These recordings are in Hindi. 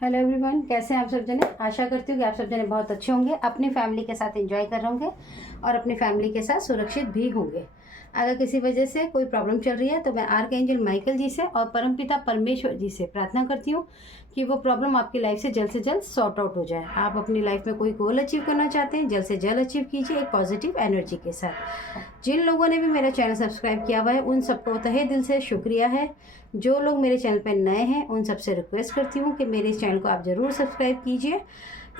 हेलो एवरीवन, कैसे हैं आप सब जने। आशा करती हूँ कि आप सब जने बहुत अच्छे होंगे, अपनी फैमिली के साथ एंजॉय कर रहे होंगे और अपनी फैमिली के साथ सुरक्षित भी होंगे। अगर किसी वजह से कोई प्रॉब्लम चल रही है तो मैं आर्कएंजल माइकल जी से और परमपिता परमेश्वर जी से प्रार्थना करती हूँ कि वो प्रॉब्लम आपकी लाइफ से जल्द सॉर्ट आउट हो जाए। आप अपनी लाइफ में कोई गोल अचीव करना चाहते हैं, जल्द से जल्द अचीव कीजिए एक पॉजिटिव एनर्जी के साथ। जिन लोगों ने भी मेरा चैनल सब्सक्राइब किया हुआ है उन सबको तहे दिल से शुक्रिया है। जो लोग मेरे चैनल पर नए हैं उन सबसे रिक्वेस्ट करती हूँ कि मेरे इस चैनल को आप ज़रूर सब्सक्राइब कीजिए।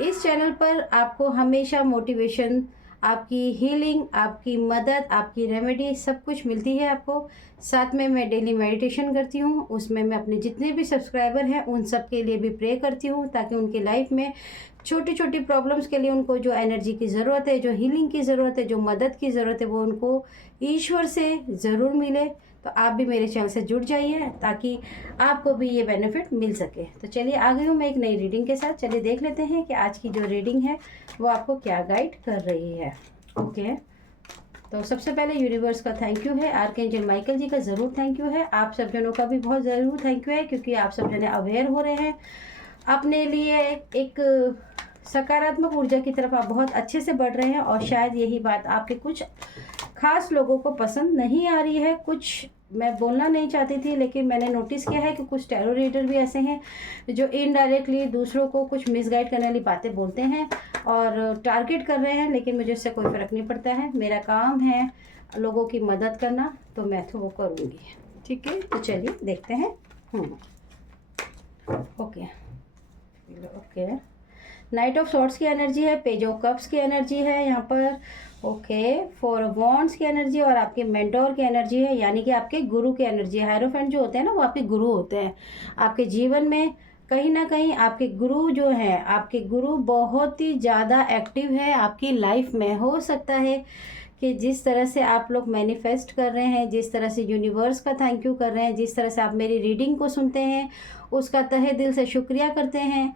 इस चैनल पर आपको हमेशा मोटिवेशन, आपकी हीलिंग, आपकी मदद, आपकी रेमेडी सब कुछ मिलती है आपको। साथ में मैं डेली मेडिटेशन करती हूँ, उसमें मैं अपने जितने भी सब्सक्राइबर हैं उन सब के लिए भी प्रे करती हूँ ताकि उनकी लाइफ में छोटी छोटी प्रॉब्लम्स के लिए उनको जो एनर्जी की ज़रूरत है, जो हीलिंग की ज़रूरत है, जो मदद की ज़रूरत है, वो उनको ईश्वर से ज़रूर मिले। तो आप भी मेरे चैनल से जुड़ जाइए ताकि आपको भी ये बेनिफिट मिल सके। तो चलिए आ गई हूँ मैं एक नई रीडिंग के साथ। चलिए देख लेते हैं कि आज की जो रीडिंग है वो आपको क्या गाइड कर रही है। ओके, तो सबसे पहले यूनिवर्स का थैंक यू है, आर्कएंजल माइकल जी का ज़रूर थैंक यू है, आप सब जनों का भी बहुत ज़रूर थैंक यू है क्योंकि आप सब जने अवेयर हो रहे हैं अपने लिए। एक सकारात्मक ऊर्जा की तरफ आप बहुत अच्छे से बढ़ रहे हैं और शायद यही बात आपके कुछ खास लोगों को पसंद नहीं आ रही है। कुछ मैं बोलना नहीं चाहती थी लेकिन मैंने नोटिस किया है कि कुछ टैरो रीडर भी ऐसे हैं जो इनडायरेक्टली दूसरों को कुछ मिसगाइड करने वाली बातें बोलते हैं और टारगेट कर रहे हैं, लेकिन मुझे इससे कोई फ़र्क नहीं पड़ता है। मेरा काम है लोगों की मदद करना, तो मैं तो वो करूँगी। ठीक है, तो चलिए देखते हैं। Okay okay, night of swords की एनर्जी है, पेज ऑफ कप्स की एनर्जी है यहाँ पर। ओके, फोर ऑफ वॉन्ड्स की एनर्जी और आपके मेंटोर की एनर्जी है, यानी कि आपके गुरु की एनर्जी है। हायरोफेंट जो होते हैं ना वो आपके गुरु होते हैं आपके जीवन में। कहीं ना कहीं आपके गुरु जो हैं, आपके गुरु बहुत ही ज़्यादा एक्टिव है आपकी लाइफ में। हो सकता है कि जिस तरह से आप लोग मैनिफेस्ट कर रहे हैं, जिस तरह से यूनिवर्स का थैंक यू कर रहे हैं, जिस तरह से आप मेरी रीडिंग को सुनते हैं उसका तहे दिल से शुक्रिया करते हैं,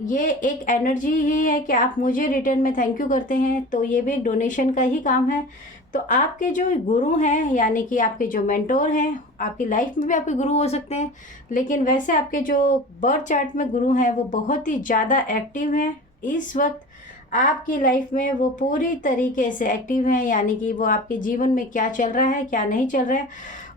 ये एक एनर्जी ही है कि आप मुझे रिटर्न में थैंक यू करते हैं, तो ये भी एक डोनेशन का ही काम है। तो आपके जो गुरु हैं, यानी कि आपके जो मेंटोर हैं, आपकी लाइफ में भी आपके गुरु हो सकते हैं, लेकिन वैसे आपके जो बर्थ चार्ट में गुरु हैं वो बहुत ही ज़्यादा एक्टिव हैं इस वक्त आपकी लाइफ में। वो पूरी तरीके से एक्टिव हैं, यानी कि वो आपके जीवन में क्या चल रहा है, क्या नहीं चल रहा है,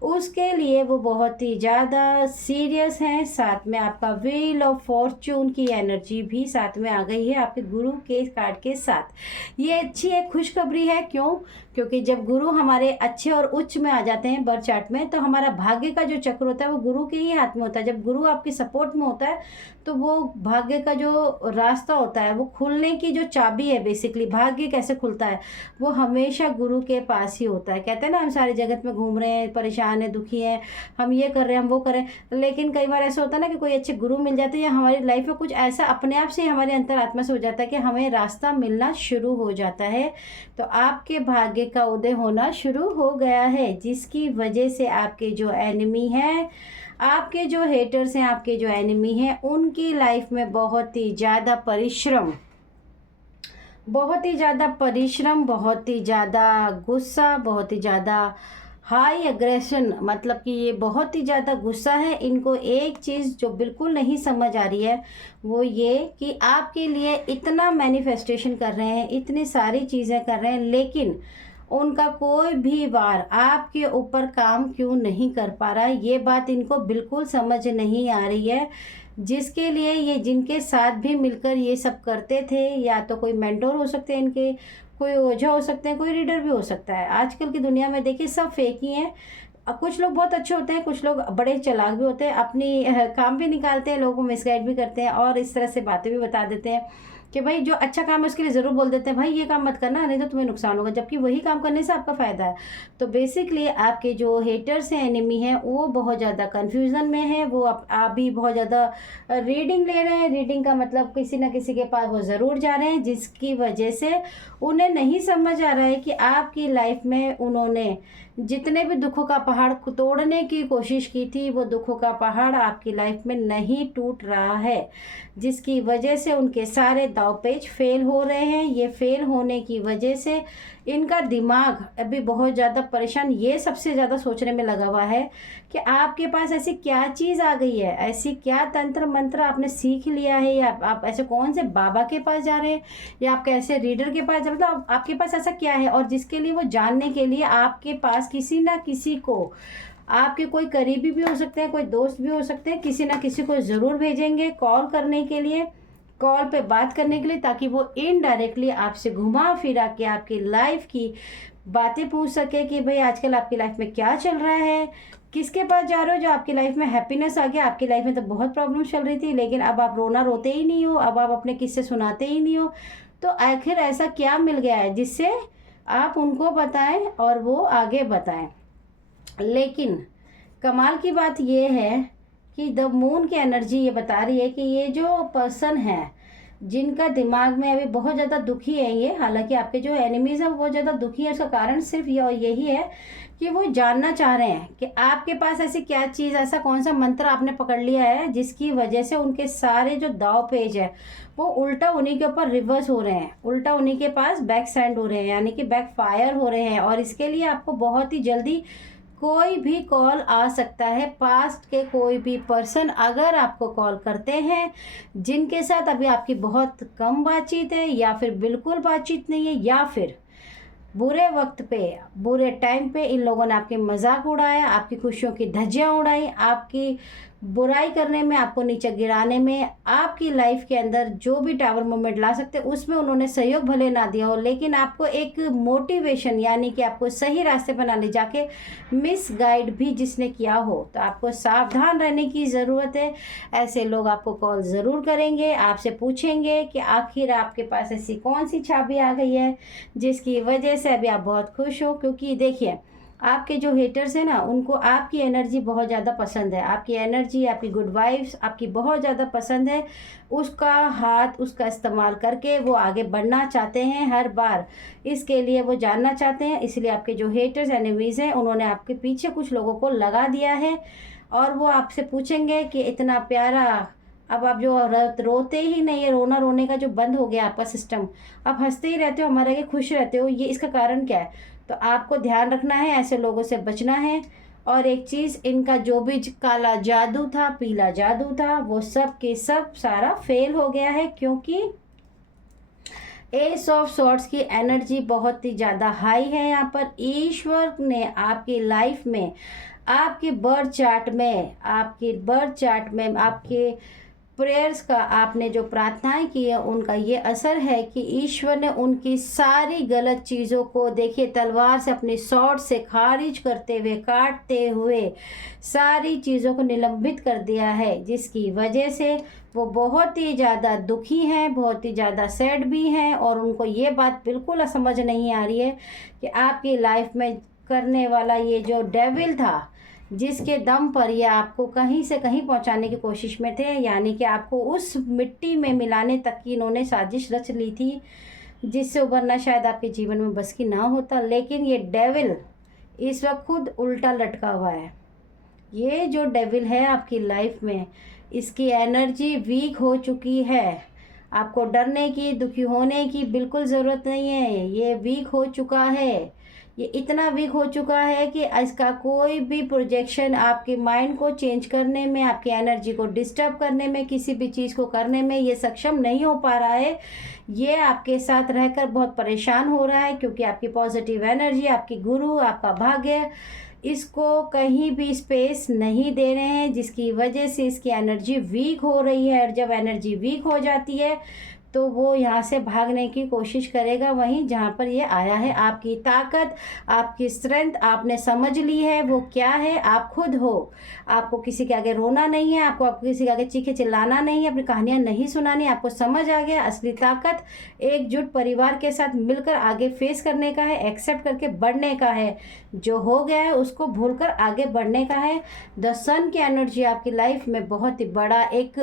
उसके लिए वो बहुत ही ज़्यादा सीरियस हैं। साथ में आपका व्हील ऑफ फॉर्च्यून की एनर्जी भी साथ में आ गई है आपके गुरु के कार्ड के साथ। ये अच्छी एक खुशखबरी है। क्यों? क्योंकि जब गुरु हमारे अच्छे और उच्च में आ जाते हैं बर्थ चार्ट में, तो हमारा भाग्य का जो चक्र होता है वो गुरु के ही हाथ में होता है। जब गुरु आपकी सपोर्ट में होता है तो वो भाग्य का जो रास्ता होता है, वो खुलने की जो चाबी है, बेसिकली भाग्य कैसे खुलता है वो हमेशा गुरु के पास ही होता है। कहते हैं ना, हम सारे जगत में घूम रहे हैं, परेशान है, दुखी हैं, हम ये कर रहे हैं, हम वो कर रहे हैं, लेकिन कई बार ऐसा होता है ना कि कोई अच्छे गुरु मिल जाते हैं या हमारी लाइफ में कुछ ऐसा अपने आप से हमारे अंतरात्मा से हो जाता है कि हमें रास्ता मिलना शुरू हो जाता है। तो आपके भाग्य का उदय होना शुरू हो गया है, जिसकी वजह से आपके जो एनिमी हैं, आपके जो हेटर्स हैं, आपके जो एनिमी हैं, उनकी लाइफ में बहुत ही ज़्यादा परिश्रम, बहुत ही ज़्यादा परिश्रम, बहुत ही ज़्यादा गुस्सा, बहुत ही ज़्यादा हाई एग्रेशन, मतलब कि ये बहुत ही ज़्यादा गुस्सा है। इनको एक चीज़ जो बिल्कुल नहीं समझ आ रही है वो ये कि आपके लिए इतना मैनिफेस्टेशन कर रहे हैं, इतनी सारी चीज़ें कर रहे हैं, लेकिन उनका कोई भी वार आपके ऊपर काम क्यों नहीं कर पा रहा है, ये बात इनको बिल्कुल समझ नहीं आ रही है। जिसके लिए ये जिनके साथ भी मिलकर ये सब करते थे, या तो कोई मेंटोर हो सकते हैं इनके, कोई ओझा हो सकते हैं, कोई रीडर भी हो सकता है। आजकल की दुनिया में देखिए सब फेक ही हैं। कुछ लोग बहुत अच्छे होते हैं, कुछ लोग बड़े चालाक भी होते हैं, अपनी काम भी निकालते हैं, लोगों को मिसगाइड भी करते हैं और इस तरह से बातें भी बता देते हैं कि भाई जो अच्छा काम है उसके लिए ज़रूर बोल देते हैं, भाई ये काम मत करना नहीं तो तुम्हें नुकसान होगा, जबकि वही काम करने से आपका फ़ायदा है। तो बेसिकली आपके जो हेटर्स हैं, एनिमी हैं, वो बहुत ज़्यादा कन्फ्यूज़न में है। वो आप भी बहुत ज़्यादा रीडिंग ले रहे हैं। रीडिंग का मतलब किसी न किसी के पास वो ज़रूर जा रहे हैं, जिसकी वजह से उन्हें नहीं समझ आ रहा है कि आपकी लाइफ में उन्होंने जितने भी दुखों का पहाड़ तोड़ने की कोशिश की थी, वो दुखों का पहाड़ आपकी लाइफ में नहीं टूट रहा है, जिसकी वजह से उनके सारे दाव पेच फेल हो रहे हैं। ये फेल होने की वजह से इनका दिमाग अभी बहुत ज़्यादा परेशान, ये सबसे ज़्यादा सोचने में लगा हुआ है कि आपके पास ऐसी क्या चीज़ आ गई है, ऐसी क्या तंत्र मंत्र आपने सीख लिया है, या आप ऐसे कौन से बाबा के पास जा रहे हैं, या आप कैसे रीडर के पास जा, मतलब आपके पास ऐसा क्या है, और जिसके लिए वो जानने के लिए आपके पास किसी ना किसी को, आपके कोई करीबी भी हो सकते हैं, कोई दोस्त भी हो सकते हैं, किसी ना किसी को ज़रूर भेजेंगे कॉल करने के लिए, कॉल पे बात करने के लिए, ताकि वो इनडायरेक्टली आपसे घुमा फिरा के आपकी लाइफ की बातें पूछ सके कि भाई आजकल आपकी लाइफ में क्या चल रहा है, किसके पास जा रहे हो, जो आपकी लाइफ में हैप्पीनेस आ गया। आपकी लाइफ में तो बहुत प्रॉब्लम चल रही थी, लेकिन अब आप रोना रोते ही नहीं हो, अब आप अपने किस्से सुनाते ही नहीं हो। तो आखिर ऐसा क्या मिल गया है जिससे आप उनको बताएं और वो आगे बताएं। लेकिन कमाल की बात ये है कि द मून की एनर्जी ये बता रही है कि ये जो पर्सन है जिनका दिमाग में अभी बहुत ज़्यादा दुखी है, ये हालांकि आपके जो एनिमीज़ हैं वो बहुत ज़्यादा दुखी है, उसका कारण सिर्फ यही है कि वो जानना चाह रहे हैं कि आपके पास ऐसी क्या चीज़, ऐसा कौन सा मंत्र आपने पकड़ लिया है जिसकी वजह से उनके सारे जो दाव पेज है वो उल्टा उन्हीं के ऊपर रिवर्स हो रहे हैं, उल्टा उन्हीं के पास बैक सैंड हो रहे हैं, यानी कि बैक फायर हो रहे हैं। और इसके लिए आपको बहुत ही जल्दी कोई भी कॉल आ सकता है। पास्ट के कोई भी पर्सन अगर आपको कॉल करते हैं जिनके साथ अभी आपकी बहुत कम बातचीत है, या फिर बिल्कुल बातचीत नहीं है, या फिर बुरे वक्त पे, बुरे टाइम पे इन लोगों ने आपके मजाक उड़ाया, आपकी खुशियों की धज्जियां उड़ाई, आपकी बुराई करने में, आपको नीचे गिराने में, आपकी लाइफ के अंदर जो भी टावर मोमेंट ला सकते उसमें उन्होंने सहयोग भले ना दिया हो, लेकिन आपको एक मोटिवेशन यानी कि आपको सही रास्ते पर ना ले जाके मिस गाइड भी जिसने किया हो, तो आपको सावधान रहने की ज़रूरत है। ऐसे लोग आपको कॉल ज़रूर करेंगे, आपसे पूछेंगे कि आखिर आपके पास ऐसी कौन सी चाबी आ गई है जिसकी वजह से अभी आप बहुत खुश हो। क्योंकि देखिए आपके जो हेटर्स हैं ना, उनको आपकी एनर्जी बहुत ज़्यादा पसंद है, आपकी एनर्जी, आपकी गुड वाइब्स आपकी बहुत ज़्यादा पसंद है। उसका हाथ, उसका इस्तेमाल करके वो आगे बढ़ना चाहते हैं हर बार, इसके लिए वो जानना चाहते हैं। इसलिए आपके जो हेटर्स एनिमीज़ हैं उन्होंने आपके पीछे कुछ लोगों को लगा दिया है, और वो आपसे पूछेंगे कि इतना प्यारा, अब आप जो रोते ही नहीं है, रोना रोने का जो बंद हो गया आपका सिस्टम, आप हंसते ही रहते हो, हमारे आगे खुश रहते हो, ये इसका कारण क्या है। तो आपको ध्यान रखना है, ऐसे लोगों से बचना है। और एक चीज़, इनका जो भी काला जादू था, पीला जादू था, वो सब के सब सारा फेल हो गया है, क्योंकि एस ऑफ सॉर्ड्स की एनर्जी बहुत ही ज़्यादा हाई है। यहाँ पर ईश्वर ने आपकी लाइफ में, आपके बर्थ चार्ट में, आपके प्रेयर्स का, आपने जो प्रार्थनाएं की है उनका ये असर है कि ईश्वर ने उनकी सारी गलत चीज़ों को, देखिए तलवार से, अपनी सॉर्ड से खारिज करते हुए, काटते हुए सारी चीज़ों को निलंबित कर दिया है, जिसकी वजह से वो बहुत ही ज़्यादा दुखी हैं, बहुत ही ज़्यादा सैड भी हैं। और उनको ये बात बिल्कुल समझ नहीं आ रही है कि आपकी लाइफ में करने वाला ये जो डेविल था, जिसके दम पर ये आपको कहीं से कहीं पहुंचाने की कोशिश में थे, यानी कि आपको उस मिट्टी में मिलाने तक की इन्होंने साजिश रच ली थी, जिससे उभरना शायद आपके जीवन में बस की ना होता। लेकिन ये डेविल इस वक्त खुद उल्टा लटका हुआ है। ये जो डेविल है आपकी लाइफ में, इसकी एनर्जी वीक हो चुकी है। आपको डरने की, दुखी होने की बिल्कुल ज़रूरत नहीं है। ये वीक हो चुका है, ये इतना वीक हो चुका है कि इसका कोई भी प्रोजेक्शन आपके माइंड को चेंज करने में, आपकी एनर्जी को डिस्टर्ब करने में, किसी भी चीज़ को करने में ये सक्षम नहीं हो पा रहा है। ये आपके साथ रहकर बहुत परेशान हो रहा है, क्योंकि आपकी पॉजिटिव एनर्जी, आपकी गुरु, आपका भाग्य इसको कहीं भी स्पेस नहीं दे रहे हैं, जिसकी वजह से इसकी एनर्जी वीक हो रही है। और जब एनर्जी वीक हो जाती है तो वो यहाँ से भागने की कोशिश करेगा वहीं जहाँ पर ये आया है। आपकी ताकत, आपकी स्ट्रेंथ आपने समझ ली है, वो क्या है, आप खुद हो। आपको किसी के आगे रोना नहीं है, आपको किसी के आगे चीखे चिल्लाना नहीं है, अपनी कहानियाँ नहीं सुनानी। आपको समझ आ गया असली ताकत एकजुट परिवार के साथ मिलकर आगे फेस करने का है, एक्सेप्ट करके बढ़ने का है। जो हो गया है उसको भूलकर आगे बढ़ने का है। द सन की एनर्जी आपकी लाइफ में बहुत ही बड़ा एक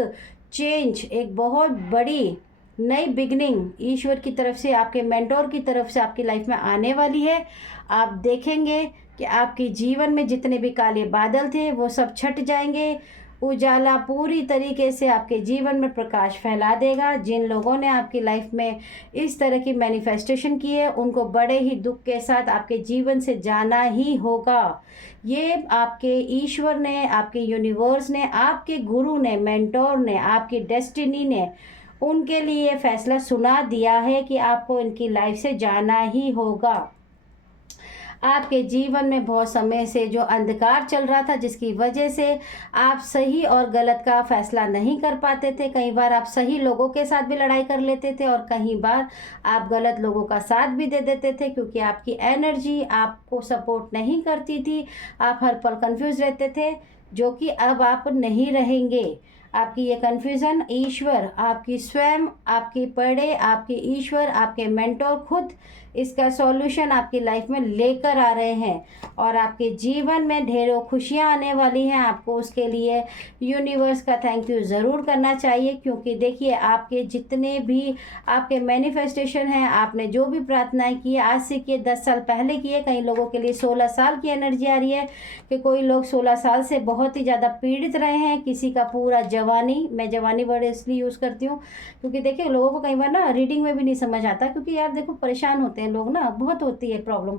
चेंज, एक बहुत बड़ी नई बिगनिंग ईश्वर की तरफ से, आपके मेंटोर की तरफ से आपकी लाइफ में आने वाली है। आप देखेंगे कि आपके जीवन में जितने भी काले बादल थे वो सब छट जाएंगे, उजाला पूरी तरीके से आपके जीवन में प्रकाश फैला देगा। जिन लोगों ने आपकी लाइफ में इस तरह की मैनिफेस्टेशन की है उनको बड़े ही दुख के साथ आपके जीवन से जाना ही होगा। ये आपके ईश्वर ने, आपके यूनिवर्स ने, आपके गुरु ने, मेंटोर ने, आपकी डेस्टिनी ने उनके लिए फैसला सुना दिया है कि आपको इनकी लाइफ से जाना ही होगा। आपके जीवन में बहुत समय से जो अंधकार चल रहा था, जिसकी वजह से आप सही और गलत का फैसला नहीं कर पाते थे, कई बार आप सही लोगों के साथ भी लड़ाई कर लेते थे और कई बार आप गलत लोगों का साथ भी दे देते थे, क्योंकि आपकी एनर्जी आपको सपोर्ट नहीं करती थी। आप हर पल कंफ्यूज रहते थे, जो कि अब आप नहीं रहेंगे। आपकी ये कन्फ्यूज़न ईश्वर, आपकी स्वयं, आपकी पढ़े, आपके ईश्वर, आपके मेंटोर खुद इसका सॉल्यूशन आपकी लाइफ में लेकर आ रहे हैं और आपके जीवन में ढेरों खुशियां आने वाली हैं। आपको उसके लिए यूनिवर्स का थैंक यू ज़रूर करना चाहिए, क्योंकि देखिए आपके जितने भी आपके मैनिफेस्टेशन हैं, आपने जो भी प्रार्थनाएं की आज से किए, 10 साल पहले किए, कई लोगों के लिए 16 साल की एनर्जी आ रही है कि कोई लोग 16 साल से बहुत ही ज़्यादा पीड़ित रहे हैं, किसी का पूरा जवानी, मैं जवानी वर्ड इसलिए यूज़ करती हूँ क्योंकि देखिए लोगों को कई बार ना रीडिंग में भी नहीं समझ आता, क्योंकि यार देखो परेशान होते हैं लोग ना, बहुत होती है प्रॉब्लम।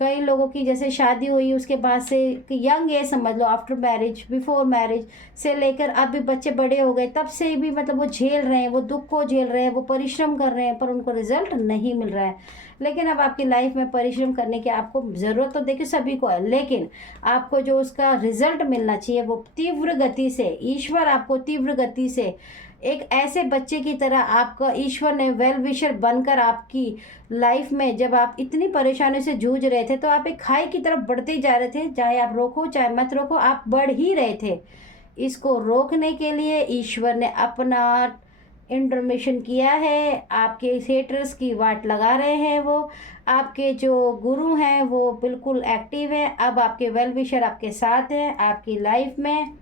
कई लोगों की जैसे शादी हुई उसके बाद से यंग एज समझ लो, आफ्टर मैरिज, बिफोर मैरिज से लेकर अब भी बच्चे बड़े हो गए, तब से भी मतलब वो झेल रहे हैं, वो दुख को झेल रहे हैं, वो परिश्रम कर रहे हैं, पर उनको रिजल्ट नहीं मिल रहा है। लेकिन अब आपकी लाइफ में परिश्रम करने की आपको ज़रूरत तो देखिए सभी को है, लेकिन आपको जो उसका रिजल्ट मिलना चाहिए वो तीव्र गति से, ईश्वर आपको तीव्र गति से एक ऐसे बच्चे की तरह आपका ईश्वर ने वेल विशर बनकर आपकी लाइफ में, जब आप इतनी परेशानी से जूझ रहे थे तो आप एक खाई की तरफ बढ़ते जा रहे थे, चाहे आप रोको चाहे मत रोको, आप बढ़ ही रहे थे। इसको रोकने के लिए ईश्वर ने अपना इंटरमिशन किया है, आपके हेटर्स की वाट लगा रहे हैं। वो आपके जो गुरु हैं वो बिल्कुल एक्टिव हैं, अब आपके वेल विशर आपके साथ हैं। आपकी लाइफ में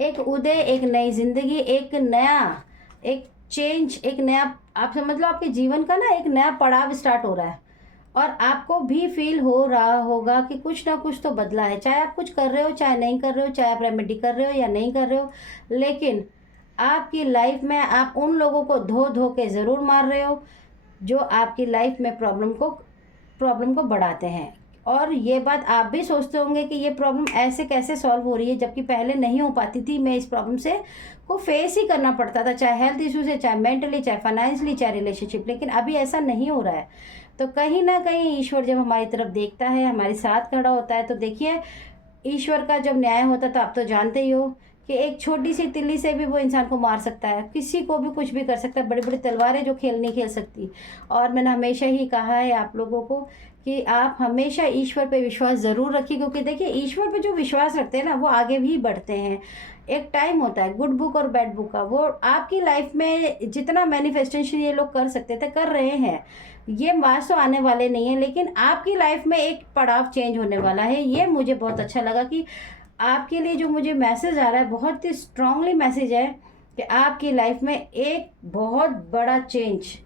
एक उदय, एक नई जिंदगी, एक नया, एक चेंज, एक नया, आप समझ लो आपके जीवन का ना एक नया पड़ाव स्टार्ट हो रहा है और आपको भी फील हो रहा होगा कि कुछ ना कुछ तो बदला है। चाहे आप कुछ कर रहे हो चाहे नहीं कर रहे हो, चाहे आप रेमेडी कर रहे हो या नहीं कर रहे हो, लेकिन आपकी लाइफ में आप उन लोगों को धो धो के ज़रूर मार रहे हो जो आपकी लाइफ में प्रॉब्लम को बढ़ाते हैं। और ये बात आप भी सोचते होंगे कि ये प्रॉब्लम ऐसे कैसे सॉल्व हो रही है, जबकि पहले नहीं हो पाती थी। मैं इस प्रॉब्लम से को फेस ही करना पड़ता था, चाहे हेल्थ इशू से, चाहे मेंटली, चाहे फाइनेंशियली, चाहे रिलेशनशिप, लेकिन अभी ऐसा नहीं हो रहा है। तो कहीं ना कहीं ईश्वर जब हमारी तरफ देखता है, हमारे साथ खड़ा होता है, तो देखिए ईश्वर का जब न्याय होता तो आप तो जानते ही हो कि एक छोटी सी तिल्ली से भी वो इंसान को मार सकता है, किसी को भी कुछ भी कर सकता है, बड़ी बड़ी तलवारें जो खेल नहीं खेल सकती। और मैंने हमेशा ही कहा है आप लोगों को कि आप हमेशा ईश्वर पे विश्वास ज़रूर रखिए, क्योंकि देखिए ईश्वर पे जो विश्वास रखते हैं ना वो आगे भी बढ़ते हैं। एक टाइम होता है गुड बुक और बैड बुक का, वो आपकी लाइफ में जितना मैनिफेस्टेशन ये लोग कर सकते थे कर रहे हैं, ये मार्क्स तो आने वाले नहीं है, लेकिन आपकी लाइफ में एक पड़ाव चेंज होने वाला है। ये मुझे बहुत अच्छा लगा कि आपके लिए जो मुझे मैसेज आ रहा है बहुत ही स्ट्रांगली मैसेज है कि आपकी लाइफ में एक बहुत बड़ा चेंज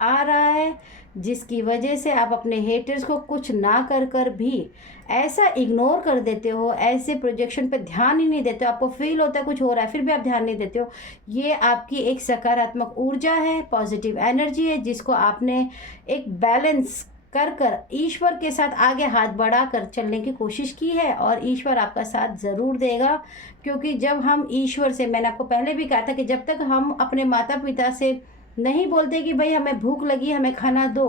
आ रहा है, जिसकी वजह से आप अपने हेटर्स को कुछ ना कर भी ऐसा इग्नोर कर देते हो, ऐसे प्रोजेक्शन पे ध्यान ही नहीं देते हो, आपको फील होता है कुछ हो रहा है फिर भी आप ध्यान नहीं देते हो। ये आपकी एक सकारात्मक ऊर्जा है, पॉजिटिव एनर्जी है, जिसको आपने एक बैलेंस कर ईश्वर के साथ आगे हाथ बढ़ा कर चलने की कोशिश की है और ईश्वर आपका साथ ज़रूर देगा। क्योंकि जब हम ईश्वर से, मैंने आपको पहले भी कहा था कि जब तक हम अपने माता पिता से नहीं बोलते कि भाई हमें भूख लगी हमें खाना दो,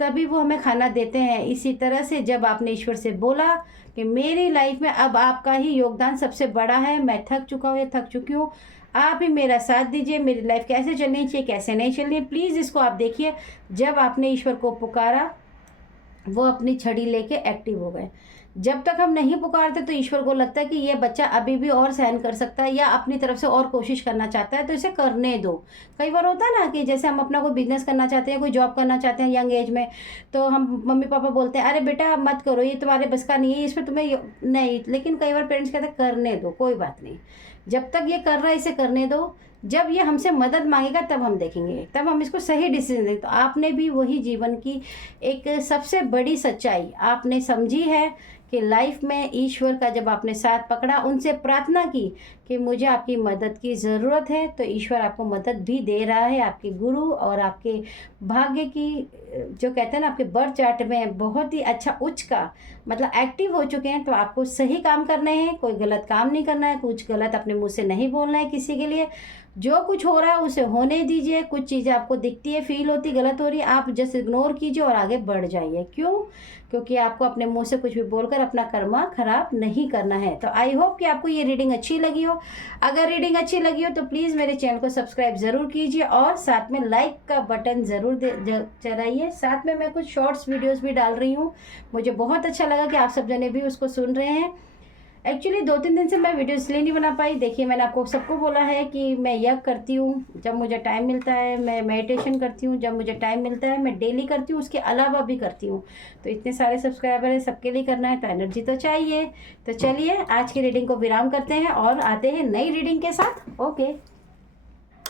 तभी वो हमें खाना देते हैं। इसी तरह से जब आपने ईश्वर से बोला कि मेरी लाइफ में अब आपका ही योगदान सबसे बड़ा है, मैं थक चुका हूँ या थक चुकी हूँ, आप ही मेरा साथ दीजिए, मेरी लाइफ कैसे चलनी चाहिए कैसे नहीं चलनी है, प्लीज़ इसको आप देखिए। जब आपने ईश्वर को पुकारा वो अपनी छड़ी लेके एक्टिव हो गए। जब तक हम नहीं पुकारते तो ईश्वर को लगता है कि ये बच्चा अभी भी और सहन कर सकता है या अपनी तरफ से और कोशिश करना चाहता है, तो इसे करने दो। कई बार होता है ना कि जैसे हम अपना कोई बिजनेस करना चाहते हैं, कोई जॉब करना चाहते हैं यंग एज में, तो हम मम्मी पापा बोलते हैं अरे बेटा मत करो, ये तुम्हारे बस का नहीं है, इसमें तुम्हें नहीं। लेकिन कई बार पेरेंट्स कहते हैं करने दो, कोई बात नहीं, जब तक ये कर रहा है इसे करने दो, जब ये हमसे मदद मांगेगा तब हम देखेंगे, तब हम इसको सही डिसीजन देंगे। तो आपने भी वही जीवन की एक सबसे बड़ी सच्चाई आपने समझी है कि लाइफ में ईश्वर का जब आपने साथ पकड़ा, उनसे प्रार्थना की कि मुझे आपकी मदद की ज़रूरत है, तो ईश्वर आपको मदद भी दे रहा है। आपके गुरु और आपके भाग्य की जो कहते हैं ना, आपके बर्थ चार्ट में बहुत ही अच्छा उच्च का मतलब एक्टिव हो चुके हैं। तो आपको सही काम करने हैं, कोई गलत काम नहीं करना है, कुछ गलत अपने मुंह से नहीं बोलना है किसी के लिए। जो कुछ हो रहा है उसे होने दीजिए। कुछ चीज़ें आपको दिखती है, फील होती, गलत हो रही है, आप जस्ट इग्नोर कीजिए और आगे बढ़ जाइए। क्यों? क्योंकि आपको अपने मुंह से कुछ भी बोलकर अपना कर्मा खराब नहीं करना है। तो आई होप कि आपको ये रीडिंग अच्छी लगी हो। अगर रीडिंग अच्छी लगी हो तो प्लीज़ मेरे चैनल को सब्सक्राइब ज़रूर कीजिए और साथ में लाइक का बटन ज़रूर चलाइए। साथ में मैं कुछ शॉर्ट्स वीडियोस भी डाल रही हूँ। मुझे बहुत अच्छा लगा कि आप सब जने भी उसको सुन रहे हैं। एक्चुअली 2-3 दिन से मैं वीडियो इसलिए नहीं बना पाई। देखिए, मैंने आपको सबको बोला है कि मैं यज्ञ करती हूँ, जब मुझे टाइम मिलता है मैं मेडिटेशन करती हूँ, जब मुझे टाइम मिलता है मैं डेली करती हूँ, उसके अलावा भी करती हूँ। तो इतने सारे सब्सक्राइबर हैं, सबके लिए करना है तो एनर्जी तो चाहिए। तो चलिए आज की रीडिंग को विराम करते हैं और आते हैं नई रीडिंग के साथ। ओके।